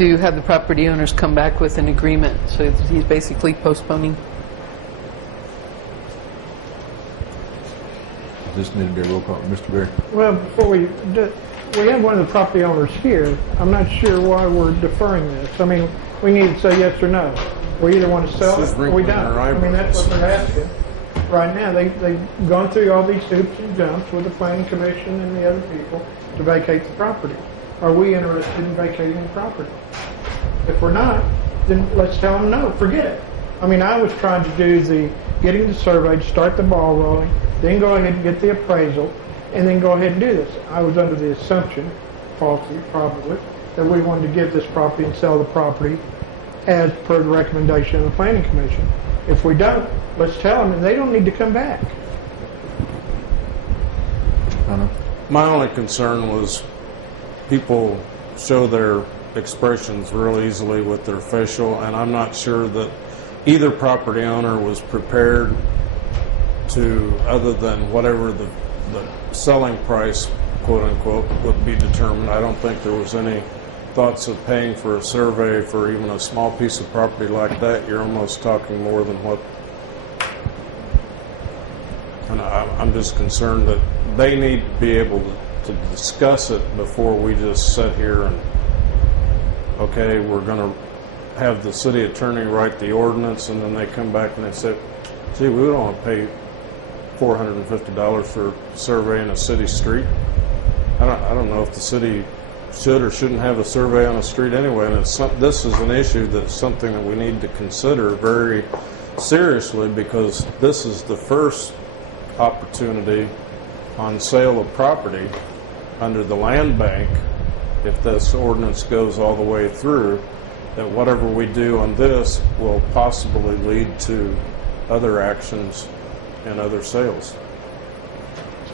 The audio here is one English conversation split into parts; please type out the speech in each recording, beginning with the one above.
to have the property owners come back with an agreement. So he's basically postponing. This needed to be a roll call. Mr. Berry. Well, before we have one of the property owners here. I'm not sure why we're deferring this. I mean, we need to say yes or no. We either want to sell it or we don't. I mean, that's what they're asking. Right now, they've gone through all these hoops and jumps with the planning commission and the other people to vacate the property. Are we interested in vacating the property? If we're not, then let's tell them no, forget it. I mean, I was trying to do getting the survey, start the ball rolling, then go ahead and get the appraisal, and then go ahead and do this. I was under the assumption, falsely probably, that we wanted to give this property and sell the property as per the recommendation of the planning commission. If we don't, let's tell them, and they don't need to come back. My only concern was people show their expressions real easily with their facial, and I'm not sure that either property owner was prepared to, other than whatever the selling price, quote unquote, would be determined. I don't think there was any thoughts of paying for a survey for even a small piece of property like that. You're almost talking more than what, and I'm just concerned that they need to be able to discuss it before we just sit here and, okay, we're going to have the city attorney write the ordinance, and then they come back and they say, gee, we don't want to pay $450 for a survey in a city street. I don't know if the city should or shouldn't have a survey on a street anyway, and this is an issue that's something that we need to consider very seriously, because this is the first opportunity on sale of property under the land bank, if this ordinance goes all the way through, that whatever we do on this will possibly lead to other actions and other sales.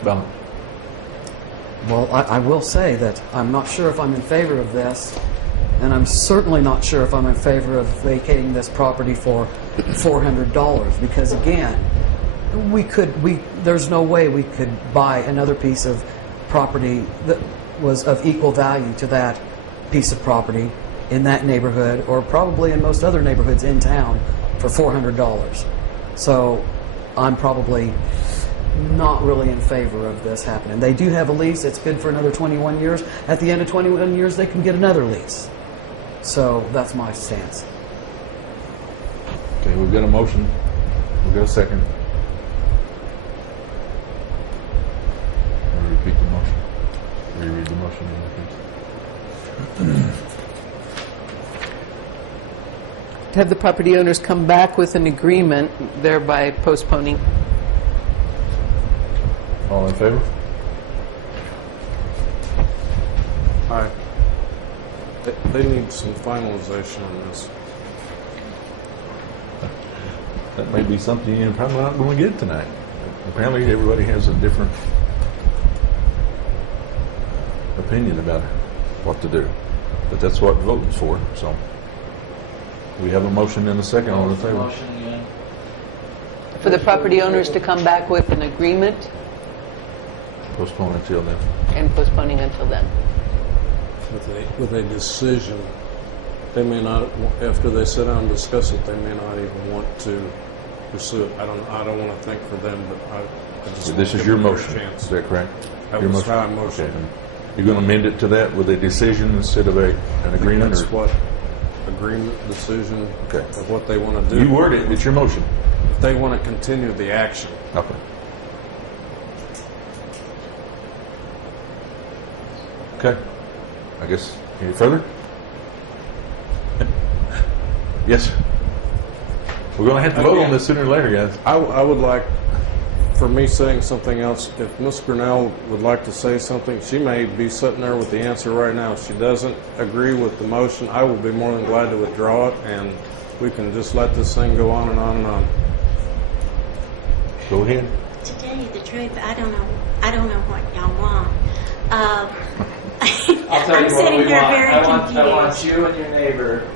Ballance. Well, I will say that I'm not sure if I'm in favor of this, and I'm certainly not sure if I'm in favor of vacating this property for $400, because again, there's no way we could buy another piece of property that was of equal value to that piece of property in that neighborhood, or probably in most other neighborhoods in town, for $400. So I'm probably not really in favor of this happening. They do have a lease. It's good for another 21 years. At the end of 21 years, they can get another lease. So that's my stance. Okay, we've got a motion. We've got a second. I'll repeat the motion. Reread the motion. To have the property owners come back with an agreement, thereby postponing. All in favor? Aye. They need some finalization on this. That may be something you're probably not going to get tonight. Apparently everybody has a different opinion about what to do. But that's what voting's for, so. We have a motion and a second on the table. For the property owners to come back with an agreement Postpone until then. and postponing until then. With a decision, they may not, after they sit down and discuss it, they may not even want to pursue it. I don't want to think for them, but I just This is your motion. chance. Is that correct? That Your was motion? how I motioned. Okay. You're going to amend it to that with a decision instead of an agreement? That's or? what agreement, decision, Okay. of what they want to do. You word it. It's your motion. If they want to continue the action. Okay. Okay. I guess, any further? Yes. We're going to have to vote on this sooner or later, guys. I would like, for me saying something else, if Ms. Grinnell would like to say something, she may be sitting there with the answer right now. If she doesn't agree with the motion, I will be more than glad to withdraw it, and we can just let this thing go on and on and on. Go ahead. To tell you the truth, I don't know what y'all want. I'll tell I'm you what sitting we here want. very I want confused. you and your neighbor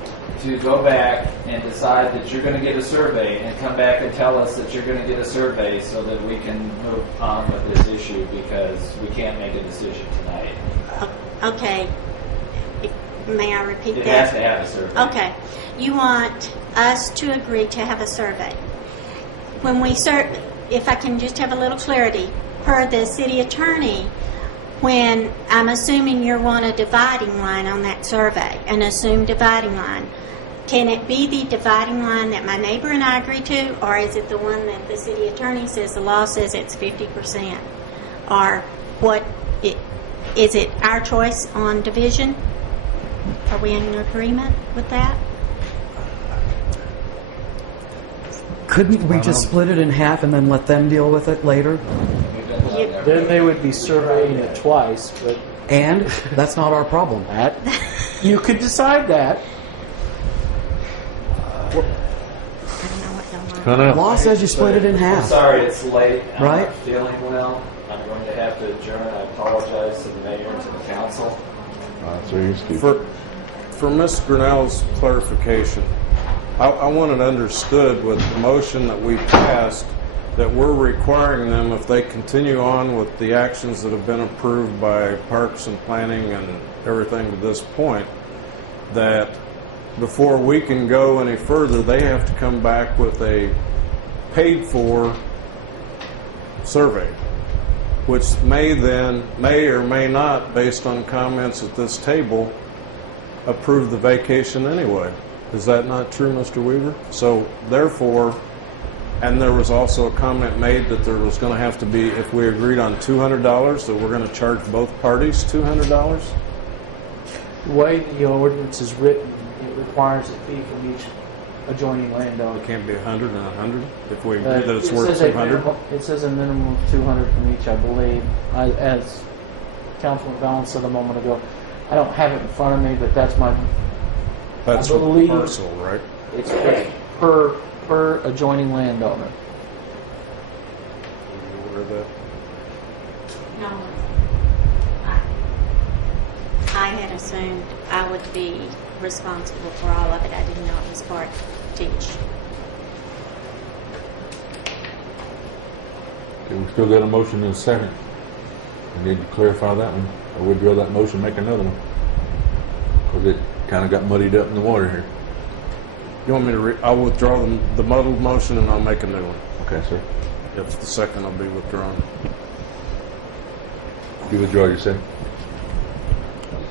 to go back and decide that you're going to get a survey, and come back and tell us that you're going to get a survey, so that we can move on with this issue, because we can't make a decision tonight. Okay. may I repeat It that? has to have a survey. Okay. You want us to agree to have a survey. When we if I can just have a little clarity, per the city attorney, when I'm assuming you want a dividing line on that survey, an assumed dividing line, can it be the dividing line that my neighbor and I agree to, or is it the one that the city attorney says the law says it's 50%? Or is it our choice on division? Are we in agreement with that? Couldn't we just split it in half and then let them deal with it later? Then they would be surveying it twice, but And that's not our problem. you could decide that. I don't know what y'all want. Law says you split it in I'm half. sorry, it's late. I'm Right? not feeling well. I'm going to have to adjourn. I apologize to the mayor and to the council. So you speak. For Ms. Grinnell's clarification, I want it understood with the motion that we passed that we're requiring them, if they continue on with the actions that have been approved by Parks and Planning and everything to this point, that before we can go any further, they have to come back with a paid-for survey, which may or may not, based on comments at this table, approve the vacation anyway. Is that not true, Mr. Weaver? So therefore, and there was also a comment made that there was going to have to be, if we agreed on $200, that we're going to charge both parties $200? The way the ordinance is written, it requires a fee from each adjoining landowner. It can't be 100 and 100 if we agree that it's worth says a 200? It says a minimum of 200 from each, I believe. As Councilman Ballance said a moment ago, I don't have it in front of me, but that's my... That's I for the believe parcel, right? It's per adjoining landowner. Are you aware of that? No. I had assumed I would be responsible for all of it. I didn't know it was part to each. Okay, we still got a motion and a second. We need to clarify that one. Or withdraw that motion, make another one. Because it kind of got muddied up in the water here. You want me to I'll withdraw the muddled motion and I'll make a new one. Okay, sir. If the second will be withdrawn. You withdraw your second?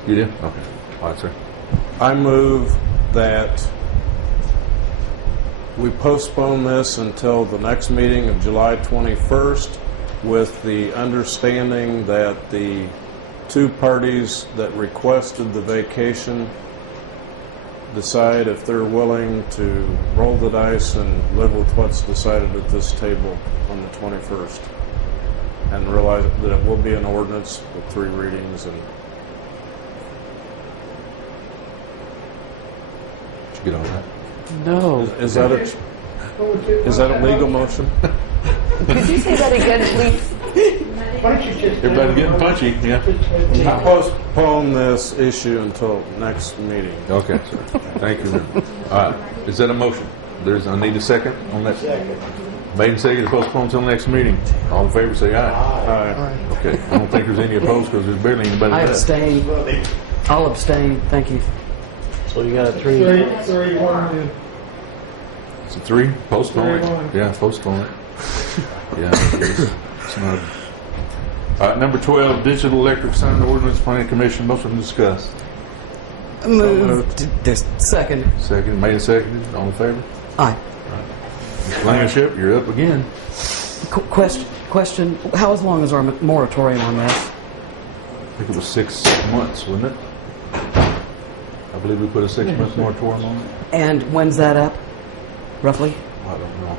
You did? Okay. All right, sir. I move that we postpone this until the next meeting of July 21st with the understanding that the two parties that requested the vacation decide if they're willing to roll the dice and live with what's decided at this table on the 21st, and realize that it will be an ordinance with 3 readings. And Did you get all that? No. is that a legal motion? Could you say that again, please? Why don't you just... Everybody getting punchy, yeah? I postpone this issue until next meeting. Okay, sir. Thank you. All right. Is that a motion? I need a second on that. Made and seconded to postpone until next meeting. All in favor, say aye. Aye. Okay. I don't think there's any opposed because there's barely anybody I left. abstain. I'll abstain. Thank you. So you got a 3. 3-1. Is it 3? Postpone it. 3-1. Yeah, postpone it. Yeah, it is. It's not. All right, number 12, digital electric sign ordinance, planning commission, motion to discuss. Moved. Second. Second, made and seconded. All in favor? Aye. Mr. Blankenship, you're up again. Question. How long is our moratorium on this? I think it was 6 months, wasn't it? I believe we put a 6-month moratorium on it. And when's that up? Roughly? I don't know.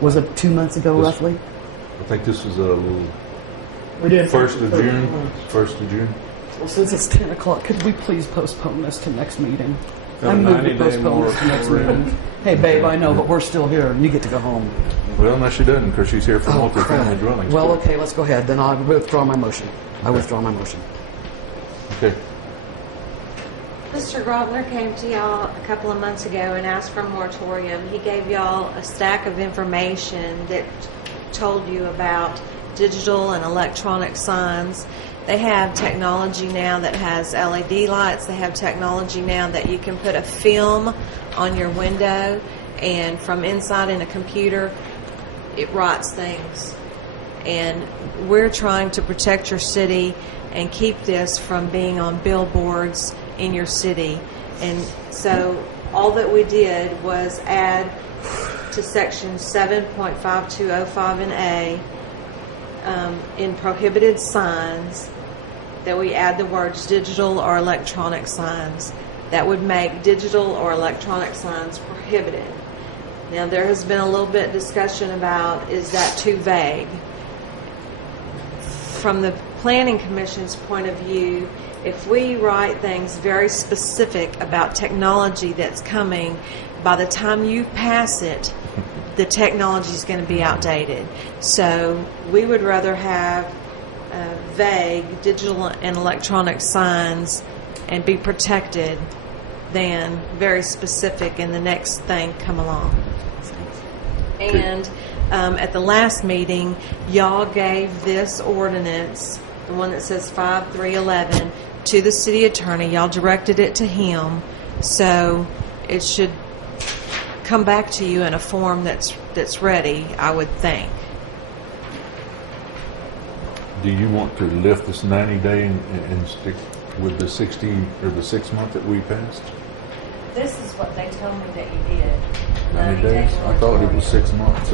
Was it 2 months ago, This- roughly? I think this was a We did 1st of June. 1st of June. Well, since it's 10 o'clock, could we please postpone this to next meeting? Got a I move to 90-day postpone this to next moratorium. meeting. Hey, babe, I know, but we're still here, and you get to go home. Well, no, she doesn't because she's here for Oh, multi-family crap. dwellings. Well, okay, let's go ahead. Then I withdraw my motion. I withdraw my motion. Okay. Mr. Grobler came to y'all a couple of months ago and asked for a moratorium. He gave y'all a stack of information that told you about digital and electronic signs. They have technology now that has LED lights. They have technology now that you can put a film on your window, and from inside in a computer, it writes things. And we're trying to protect your city and keep this from being on billboards in your city. And so all that we did was add to section 7.5205 in A, in prohibited signs, that we add the words digital or electronic signs. That would make digital or electronic signs prohibited. Now, there has been a little bit discussion about, is that too vague? From the Planning Commission's point of view, if we write things very specific about technology that's coming, by the time you pass it, the technology is going to be outdated. So we would rather have vague digital and electronic signs and be protected than very specific and the next thing come along. And at the last meeting, y'all gave this ordinance, the one that says 5311, to the city attorney. Y'all directed it to him, so it should come back to you in a form that's ready, I would think. Do you want to lift this 90-day and stick with the 60 or the 6 month that we passed? This is what they told me that you did. 90 days? I thought it was 6 months.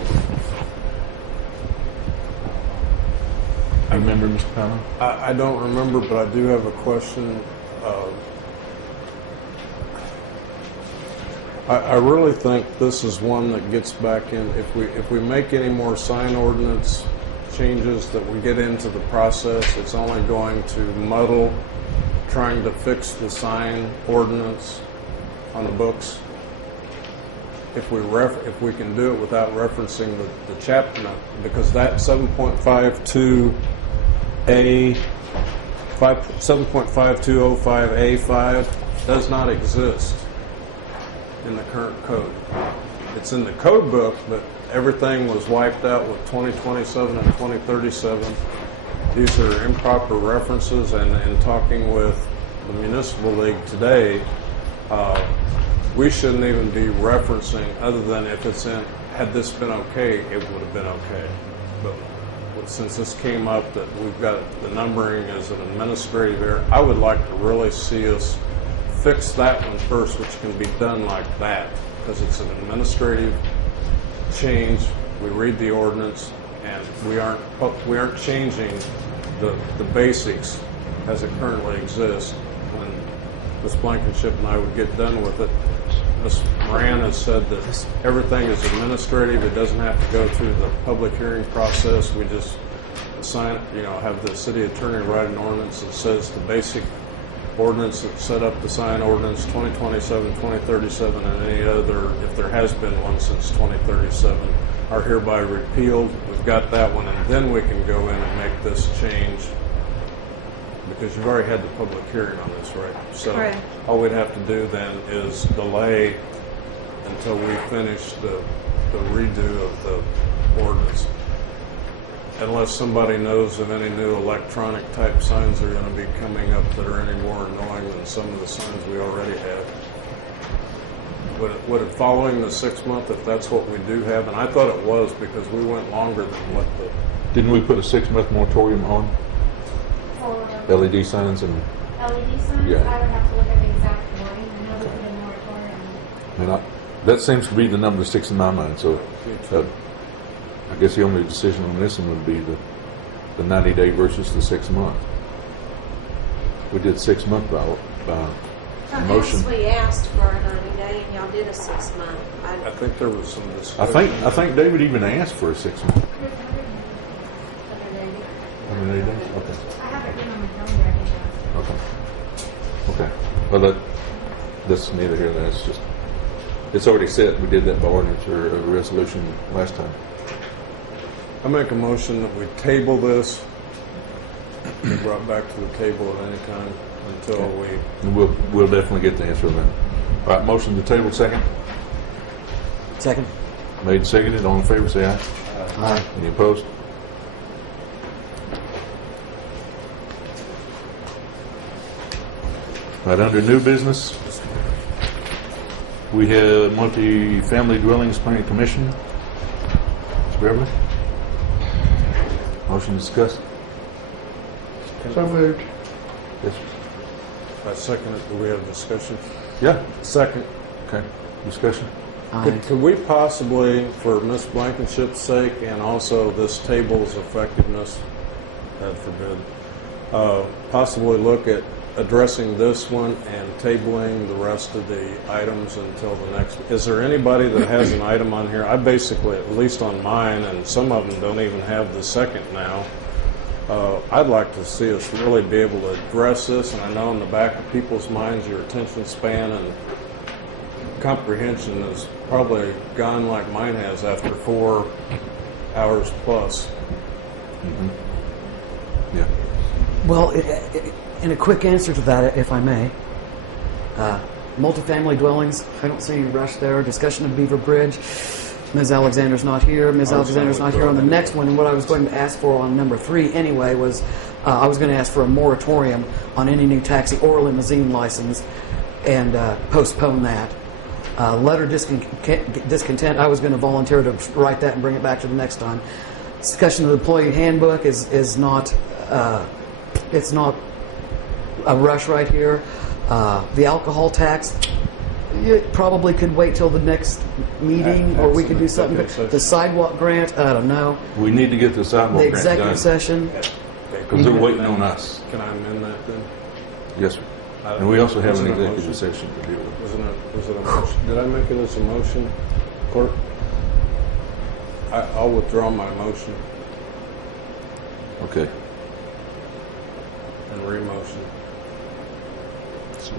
I remember, Mr. Palo? I don't remember, but I do have a question. I really think this is one that gets back in. If we make any more sign ordinance changes that we get into the process, it's only going to muddle trying to fix the sign ordinance on the books. If we can do it without referencing the chapter, because that 7.5205A5 does not exist in the current code. It's in the code book, but everything was wiped out with 2027 and 2037. These are improper references, and in talking with the Municipal League today, we shouldn't even be referencing, other than if it's in, had this been okay, it would have been okay. But since this came up that we've got the numbering as an administrative error, I would like to really see us fix that one first, which can be done like that, because it's an administrative change. We read the ordinance, and we aren't changing the basics as it currently exists. When Ms. Blankenship and I would get done with it, Ms. Moran has said that everything is administrative. It doesn't have to go through the public hearing process. We just assign, have the city attorney write an ordinance that says the basic ordinance that set up the sign ordinance 2027, 2037, and any other, if there has been one since 2037, are hereby repealed. We've got that one, and then we can go in and make this change, because you've already had the public hearing on this, right? So Correct. All we'd have to do then is delay until we finish the redo of the ordinance. Unless somebody knows of any new electronic type signs that are going to be coming up that are any more annoying than some of the signs we already have. Would it following the 6 month, if that's what we do have, and I thought it was because we went longer than what the... Didn't we put a 6 month moratorium on For LED signs and? LED signs, Yeah. I would have to look at the exact wording. I know we put a moratorium. That seems to be the number 6 in my mind. So I guess the only decision on this one would be the 90-day versus the 6 month. We did 6 month by motion. Perhaps we asked for a 90-day and y'all did a 6 month. I think there was some discussion. I think David even asked for a 6 month. How many days? Okay. I have it written on my calendar. I think Okay. Well, that's neither here nor there. It's already set. We did that by ordinance or a resolution last time. I make a motion that we table this, be brought back to the table at any time until we... We'll definitely get the answer to that. All right, motion to table, second. Second. Made and seconded. All in favor, say aye. Aye. Any opposed? Right, under new business, we have multi-family dwellings planning commission. Mr. Beverage? Motion to discuss? So moved. Yes. I second it. Do we have discussion? Yeah. Second. Okay. Discussion? Could we possibly, for Ms. Blankenship's sake and also this table's effectiveness, God forbid, possibly look at addressing this one and tabling the rest of the items until the next? Is there anybody that has an item on here? I basically, at least on mine, and some of them don't even have the second now, I'd like to see us really be able to address this, and I know in the back of people's minds your attention span and comprehension is probably gone like mine has after 4 hours plus. Mm-hmm. Yeah. Well, in a quick answer to that, if I may, multifamily dwellings, I don't see any rush there. Discussion of Beaver Bridge. Ms. Alexander's not here. Ms. Alexander's not here on the next one. And what I was going to ask for on number 3 anyway was I was going to ask for a moratorium on any new taxi or limousine license and postpone that. Letter discontent, I was going to volunteer to write that and bring it back to the next time. Discussion of the employee handbook is not, it's not a rush right here. The alcohol tax, it probably could wait till the next meeting, or we could do something. The sidewalk grant, I don't know. We need to get the sidewalk The grant done. executive session. Because they're waiting on us. Can I amend that then? Yes, sir. And we also have an executive session to deal with. Was it a motion? Did I make it as a motion? Clerk? I'll withdraw my motion Okay. and re-motion. So,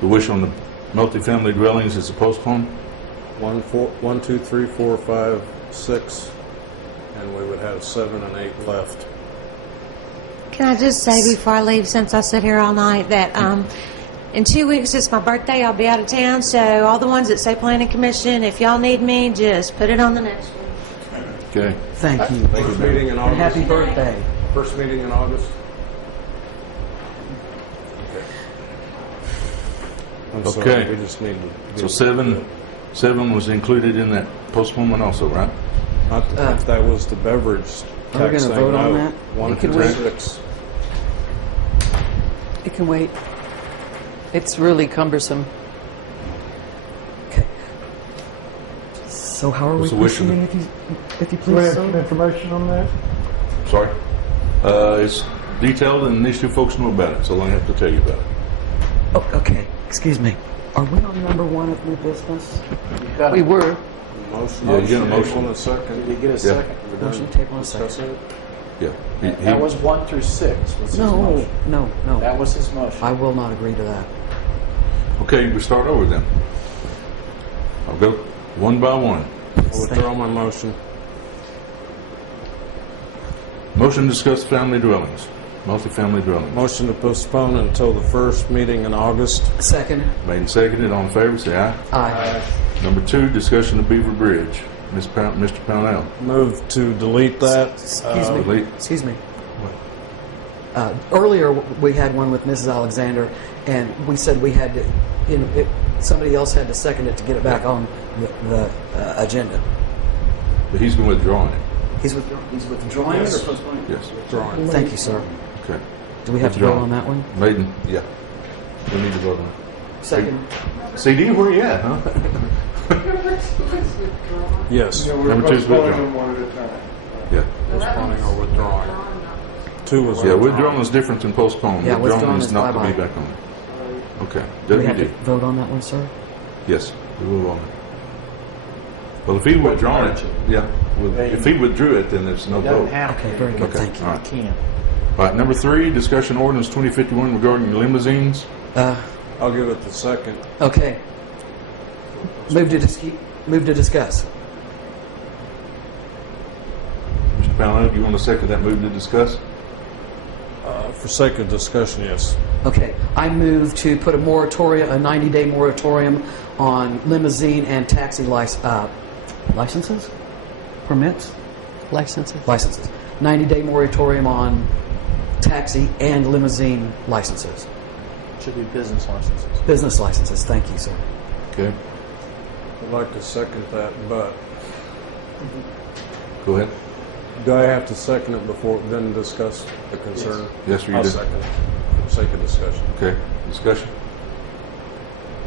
the wish on the multifamily dwellings is to postpone? 1, 2, 3, 4, 5, 6, and we would have 7 and 8 left. Can I just say before I leave, since I sit here all night, that in 2 weeks it's my birthday. I'll be out of town, so all the ones that say Planning Commission, if y'all need me, just put it on the next one. Okay. Thank you. First meeting in And August. happy birthday. First meeting in August. I'm sorry, Okay. we just need to. So 7 was included in that postponement also, right? If that was the beverage Are we tax gonna thing, vote on no. that? 1 You can through wait. 6. It can wait. It's really cumbersome. Okay. So how are we What's the wish of the- proceeding, if you Do we please, have sir? some information on that? Sorry? It's detailed, and these two folks know about it, so I have to tell you about it. Oh, okay. Excuse me. Are we on number 1 of new business? We were. Motion. Yeah, you get a motion. In a second. Did you get a Yeah. second? Motion table in a second. Discussing it? Yeah. That was 1 through 6 was his No, motion. no, no. That was his motion. I will not agree to that. Okay, we start over then. I'll go one by one. I'll withdraw my motion. Motion to discuss family dwellings, multifamily dwellings. Motion to postpone until the first meeting in August. Second. Made and seconded, all in favor, say aye. Aye. Number 2, discussion of Beaver Bridge. Mr. Pownall. Move to delete that. Excuse me. delete. Excuse me. Earlier, we had one with Mrs. Alexander, and we said we had to, somebody else had to second it to get it back on the agenda. But he's going to withdraw it. He's withdrawing Yes. it or postponing it? Yes. Drawing. Thank you, sir. Okay. Do we have to vote Withdrawn. on that one? Maiden, yeah. We need to vote on it. Second. CD, where you at, huh? Yes. Number 2 is withdrawn. Yeah. Postponing or withdrawing. 2 was Yeah, withdrawn is different than postpone. Yeah, withdrawn Withdrawn is is not to bye-bye. be back on. Okay. Do we have to WD. vote on that one, sir? Yes, we will on it. Well, if he withdrawn it, yeah. Well, if he withdrew it, then it's no Doesn't vote. have Okay, to. very good. Okay, Thank you. all right. Can't. All right, number 3, discussion ordinance 2051 regarding limousines. I'll give it the second. Okay. Move to discuss. Mr. Palo, do you want to second that move to discuss? For sake of discussion, yes. Okay. I move to put a 90-day moratorium on limousine and taxi licenses? Permits? Licenses. Licenses. 90-day moratorium on taxi and limousine licenses. Should be business licenses. Business licenses, thank you, sir. Okay, I'd like to second that, but go ahead. do I have to second it before, then discuss the concern? Yes, sir, you I'll do. second it, for the sake of discussion. Okay, discussion?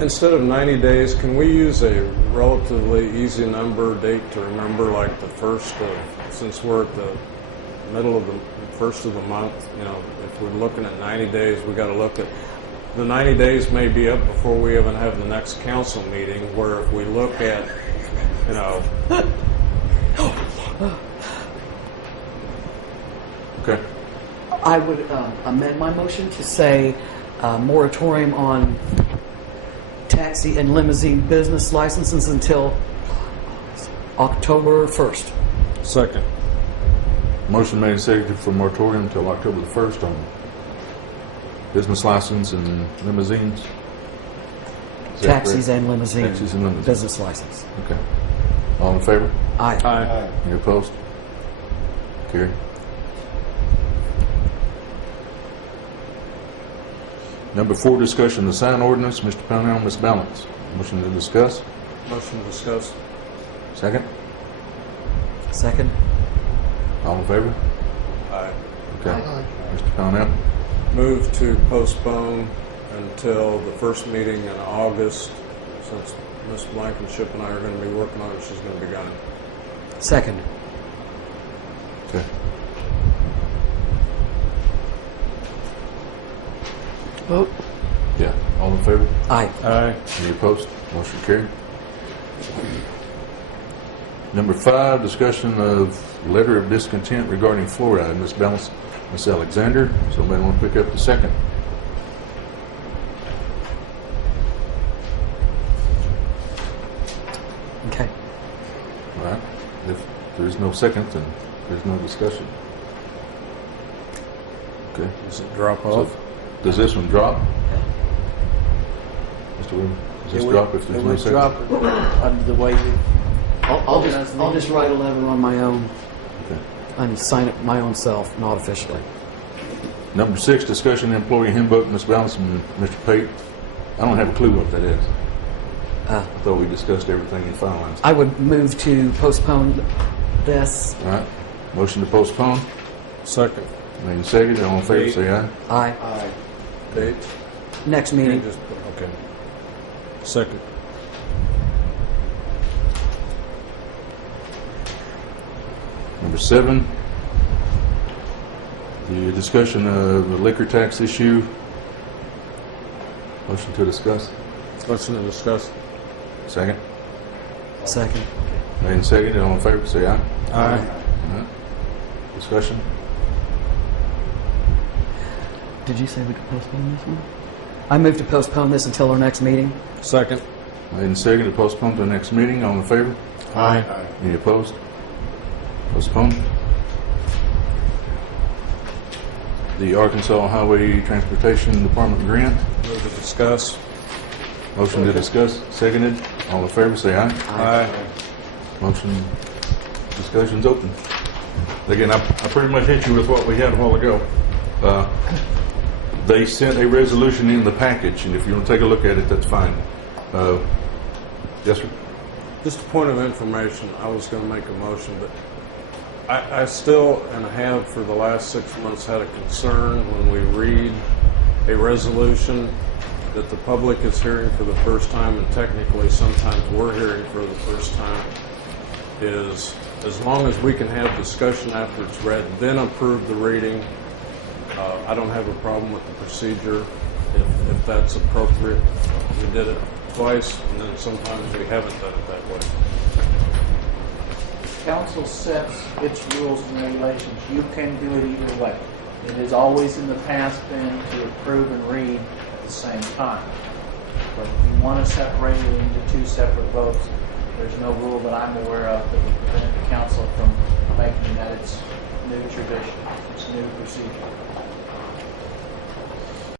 Instead of 90 days, can we use a relatively easy number date to remember, like the first of, since we're at the middle of the first of the month, you know, if we're looking at 90 days, we got to look at, the 90 days may be up before we even have the next council meeting, where if we look at, you know, Okay, I would amend my motion to say moratorium on taxi and limousine business licenses until October 1st. second. motion made and seconded for moratorium until October the 1st on business license and limousines. Is that Taxis correct? and limousine. Taxis and limousines. Business license. Okay. All in favor? Aye. Aye. Any opposed? Carried. Number 4, discussion of the sign ordinance. Mr. Pownall, Ms. Ballance. Motion to discuss. Motion to discuss. Second. Second. All in favor? Aye. Okay. Mr. Pownall. Move to postpone until the first meeting in August, since Ms. Blankenship and I are going to be working on it, she's going to be gone. Second. Okay. Vote. Yeah. All in favor? Aye. Aye. Any opposed? Motion carried. Number 5, discussion of letter of discontent regarding fluoride. Ms. Ballance, Ms. Alexander. Somebody want to pick up the second? Okay. All right. If there is no second, then there's no discussion. Okay. Does it drop So, off? does this one drop? Mr. Williams, does this drop if there's no second? Drop under the way you. I'll just write a letter on my own Okay. and sign it my own self, not officially. Number 6, discussion of employee handbook. Ms. Ballance and Mr. Pate. I don't have a clue what that is. I thought we discussed everything and finalized. I would move to postpone this. All right. Motion to postpone. Second. Made and seconded. All in favor, Pate. say aye. Aye. Aye. Date? Next You meeting. just put, okay. Second. Number 7, the discussion of the liquor tax issue. Motion to discuss. Motion to discuss. Second. Second. Made and seconded. All in favor, say aye. Aye. All right. Discussion. Did you say we could postpone this one? I move to postpone this until our next meeting. Second. Made and seconded. Postpone to the next meeting. All in favor? Aye. Any opposed? Postpone. The Arkansas Highway Transportation Department grant. Move to discuss. Motion to discuss. Seconded. All in favor, say aye. Aye. Motion, discussion's open. Again, I pretty much hit you with what we had a while ago. They sent a resolution in the package, and if you want to take a look at it, that's fine. Yes, sir? Just a point of information, I was going to make a motion, but I still, and have for the last 6 months, had a concern when we read a resolution that the public is hearing for the first time, and technically sometimes we're hearing for the first time, is as long as we can have discussion after it's read, then approve the reading. I don't have a problem with the procedure if that's appropriate. We did it twice, and then sometimes we haven't done it that way. Council sets its rules and regulations. You can do it either way. It has always in the past been to approve and read at the same time. But if you want to separate it into 2 separate votes, there's no rule that I'm aware of that would prevent the council from making that its new tradition, its new procedure.